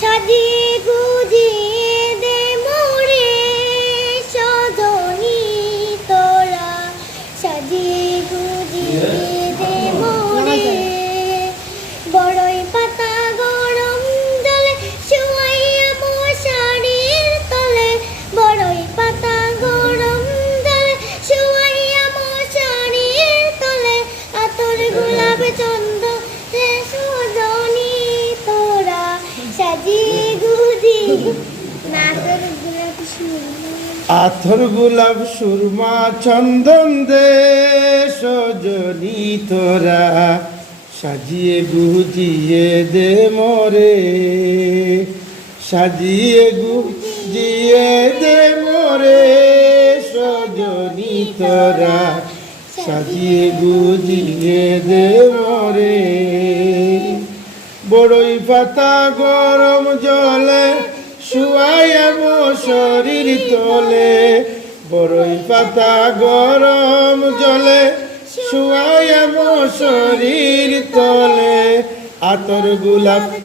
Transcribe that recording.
সাজিয়ে গুজিয়ে দে মোরে সজনী তোরা, সাজিয়ে গুজিয়ে দে মোরে। বড়ই পাতা গরম জলে শুয়াইয়া মশারির তলে, বড়ই পাতা গরম জলে শুয়াইয়া মশারির তলে, আতর গোলাপ চন্দন সজনী তোরা, সাজিয়ে গুজিয়ে। আতর গোলাপ সুরমা চন্দন দে সজনী তোরা, সাজিয়ে গুজিয়ে দে মোরে, সাজিয়ে গুজিয়ে দে মোরে সজনী তোরা, সাজিয়ে গুজিয়ে দে মোরে। বড়ই পাতা গরম জলে শুয়াইয়া মশারির তলে, বড়ই পাতা গরম জলে শুয়াইয়া মশারির তলে, আতর গোলাপ